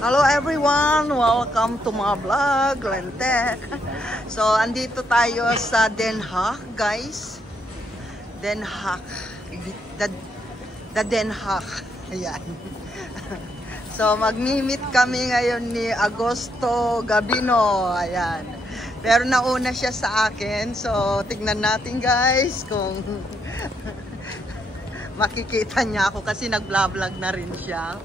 Hello everyone! Welcome to my vlog, Lente. So, andito tayo sa Den Haag, guys. Den Haag. The Den Haag. Ayan. So, magmi-meet kami ngayon ni Agosto Gabino. Ayan. Pero nauna siya sa akin. So, tignan natin, guys, kung makikita niya ako kasi nag-vlog na rin siya.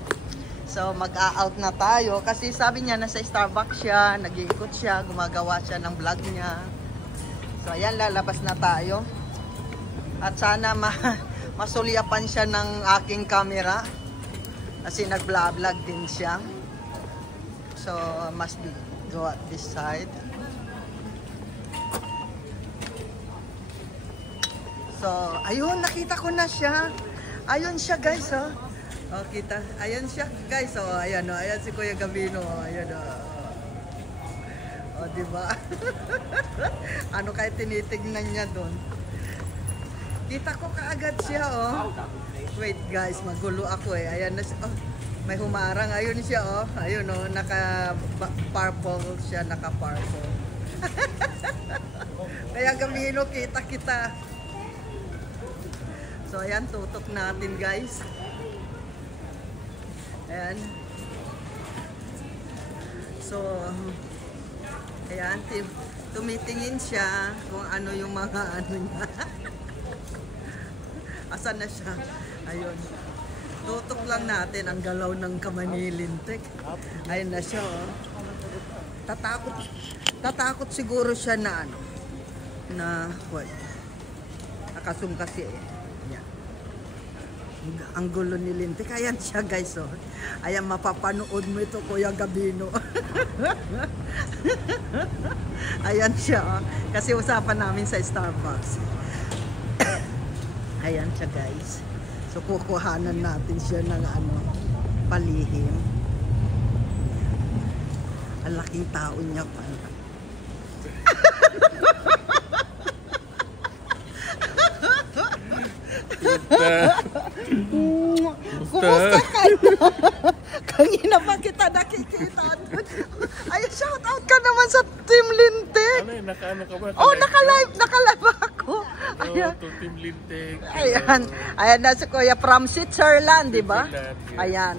So, mag-out na tayo kasi sabi niya nasa Starbucks siya, nag-iikot siya, gumagawa siya ng vlog niya. So, ayan, lalabas na tayo. At sana masulyapan siya ng aking camera kasi nag-vlog din siya. So, must be go at this side. So, ayun, nakita ko na siya. Ayun siya, guys, oh. Oh, kita. Ayan siya, guys. Oh, ayan, oh. Ayan si Kuya Gabino. Ayan, oh. Oh, diba? Ano kaya tinitignan niya doon? Kita ko kaagad siya, oh. Wait, guys. Magulo ako, eh. Ayan na siya. Oh, may humarang. Ayun siya, oh. Ayun, oh. Naka-purple siya. Naka-purple. Kaya Gabino, kita. So, ayan. Tutok natin, guys. Ayan. So, ayan, tumitingin siya kung ano yung mga ano niya. Asan na siya? Ayun. Tutok lang natin ang galaw ng kamay ni Lintek. Ayun na siya, oh. Tatakot siguro siya na ano, na, what? Nakasum kasi, eh. Ang gulo ni Lintek. Ayan siya, guys, oh. Ayan, mapapanood mo ito, Kuya Gabino. Ayan siya, oh. Kasi usapan namin sa Starbucks. Ayan siya, guys. So, kukuhanan natin siya ng ano, palihim. Ang laking tao niya pa. Kumusta ka na? Kanina pa kita nakikita. Ay, shout out ka naman sa Team Lintek. Ano yun? Naka-ano ka ba? Oh, naka-live ako. Ayan. Oh, Team Lintek. Ayan. Ayan na si Kuya from Switzerland, di ba? Ayan.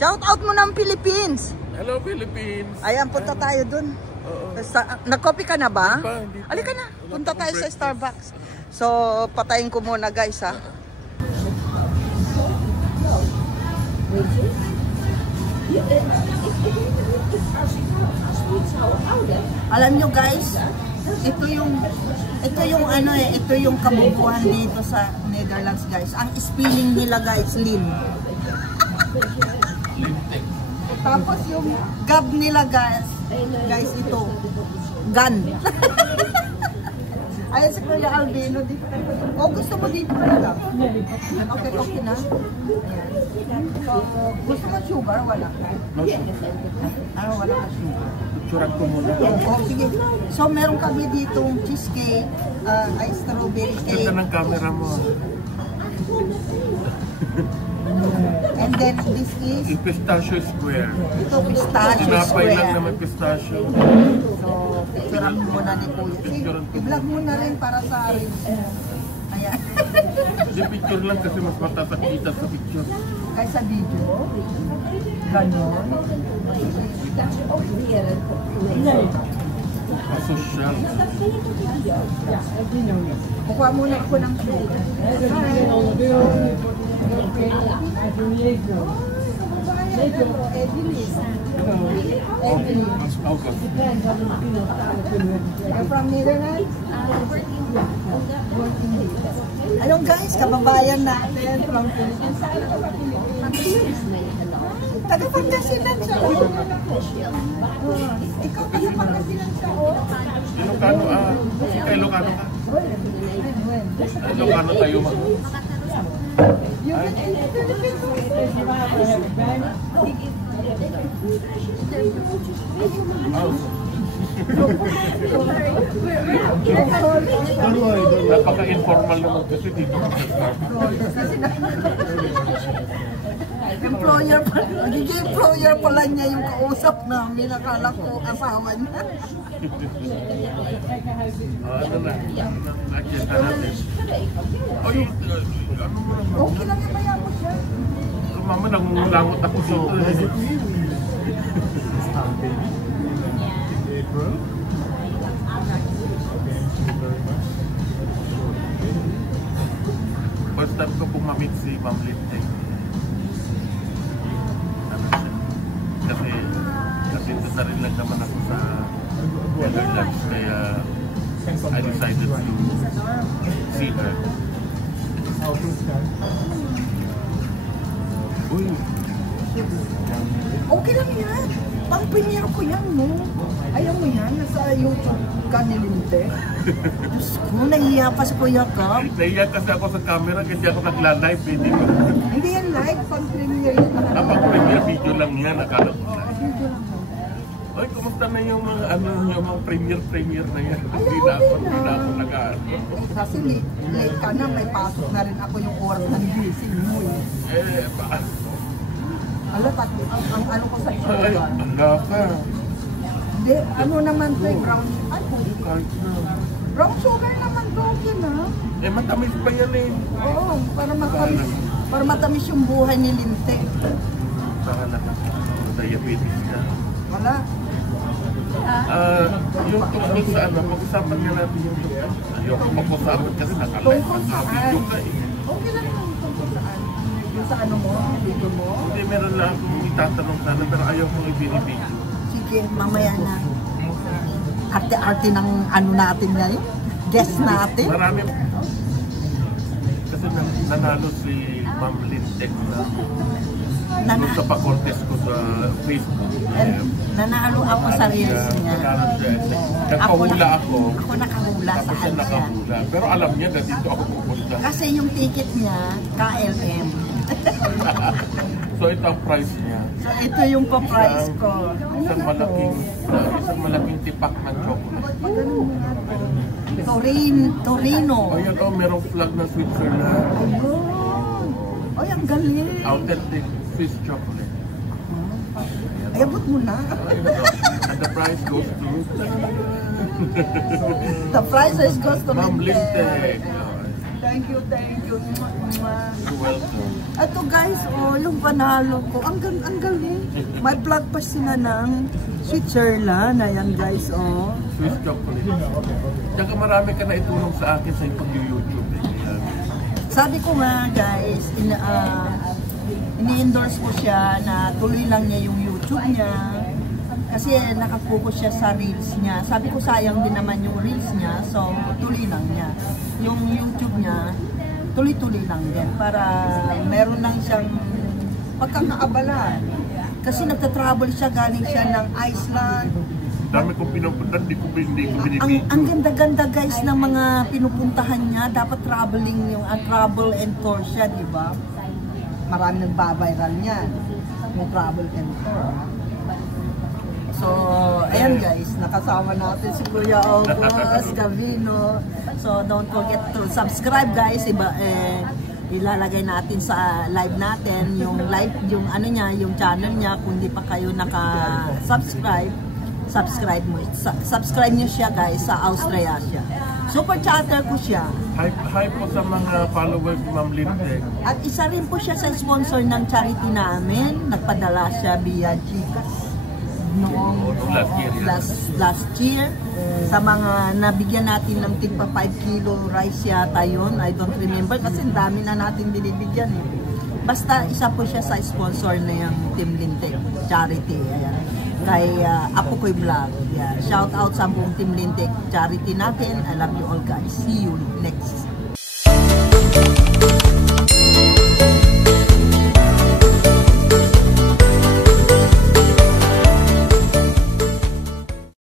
Shout out mo ng Philippines. Hello, Philippines. Ayan, punta tayo dun. Nag-copy ka na ba? Halika na. Punta tayo sa Starbucks. So, patayin ko muna, guys, ha. Alam nyo, guys, ito yung ano, eh, ito yung kabubuhan dito sa Netherlands, guys. Ang spelling nila, guys, lim. Tapos yung gab nila, guys, ito gan. Ayan si Kuya Albino dito. Oh, gusto mo dito talaga? Okay na. Ayan. So, gusto mo sugar? Wala. No sugar. Wala ka sugar. Picturean ko muna. Oh, sige. So, meron kami ditong cheesecake, ay strawberry cake. Ganda ng camera mo. And then, this is? Yung pistachio square. Ito, pistachio Tinapay square. lang na may pistachio. So, picturean mo muna ni Kuya. I-vlog mo na rin para sa akin. Ayan. Hindi picture lang kasi mas matasakita sa picture. Kaya sa video. Ganon. Social. Kukuha muna ako ng sugar. From Netherlands? Ayun, guys, kababayan natin from Philippines. Taga-Pangasinan siya. Ikaw taga-Pangasinan siya. Ilocano, Ilocano ka. Ilocano tayo ba? You've been in the Philippines. Napaka-informal naman kasi dito. Employer pa. Magiging employer pala niya yung kausap namin. Akala ko asawa niya. Ano na? Agenda natin. Ay, ano mo naman? Okay lang yung maya mo siya. Mama, nangungulangot ako dito. April? First time ko pong ma-meet si Ma'am Lindsay. Ano siya? Kasi ito na rin lang naman ako sa Netherlands, kaya I decided to see her. Uy! Okay lang yan. Pang-premiere ko yan, no? Ayaw mo yan? Nasa YouTube ka ni Linte. Diyos ko, nahiya pa si Kuya Kap. Nahiya kasi ako sa camera kasi ako nagla-live. Hindi yan live, pang-premiere yun. Pag-premiere video lang yan, akala ko na. Video lang. Oy, kumusta na yung mga yung mga premiere na yan? Hindi na ako nag-aano. Kasi late ka na, may pasok na rin ako yung oras ng gising mo eh. Baka. Ala, ang ano ko sa Ay, sugar. ala ka. Hindi, ano naman to eh, brown. Ano? Kahit na. Brown sugar naman to, okay na. Matamis pa yan eh. Oo, para matamis yung buhay ni Linte. Saka na. Diabetes ka. Wala. Yung tungkol sa ano, pag-usapan nga natin yung ayoko pag-usapan kasi nakalive Tungkol sa saan? video ka eh. Okay lang yung tungkol saan. Yung sa ano mo, video mo. Hindi, meron lang akong itatanong sana pero ayaw kong ibinibigyo. Sige, mamaya na. Arte-arte ng ano natin ngayon. Guest natin. Marami. Kasi nanalo si Ma'am Lintek na sa pa-contest ko sa Facebook. Nanalo ako sa reels niya. Nanalo siya. Nagpahula ako. Ako nakahula sa Tapos siya siya. nakahula. Pero alam niya na dito ako pupunta. Kasi yung ticket niya, KLM. So ito ang price niya. So ito yung pa-price ko. Isang malaking tipak ng chocolate. Torino. Ayan oh, merong flag ng Switzerland. Ayun. Ay, ang galing. Authentic Swiss chocolate. Ay, abot mo na. And the price goes to The price goes to Ma'am Linte. Lintek. Thank you, thank you. You're welcome. Ito guys, oh, yung panalo ko. Ang galing. May plug pa sila ng Switzerland. Ayan guys, oh. Swiss chocolate. Tsaka marami ka na itulong sa akin sa pag-YouTube. Sabi ko nga guys, ini-endorse ko siya na tuloy lang niya yung YouTube niya. Kasi nakapokus siya sa reels niya. Sabi ko sayang din naman yung reels niya. So tuloy lang niya. Yung YouTube niya, tuloy-tuloy lang din. Para meron lang siyang pagkakaabala. Kasi nagtatravel siya, galing siya ng Iceland. Dami kong pinupuntan, hindi ko binibigyo. Ang ganda-ganda guys ng mga pinupuntahan niya. Dapat traveling yung travel and tour siya, di ba? Marami nagbabiral niyan. Yung travel and tour. So, ayan guys, nakasama natin si Kuya August Gavino. So, don't forget to subscribe guys. Ilalagay natin sa live natin yung ano niya, yung channel niya. Kung di pa kayo naka-subscribe, subscribe niyo siya guys, sa Austria siya. Super chatter ko siya. Hi po sa mga followers ni Ma'am Lintek. At isa rin po siya sa sponsor ng charity namin. Nagpadala siya via GCash noong last year. Sa mga nabigyan natin ng tigpa 5 kilo rice yata yun. I don't remember kasi dami na natin binibigyan eh. Basta isa po siya sa sponsor na yung Team Lintek charity. Ayan. Kay Apo Koy Vlog. Yeah. Shout out sa buong Team Lintek charity natin. I love you all guys. See you next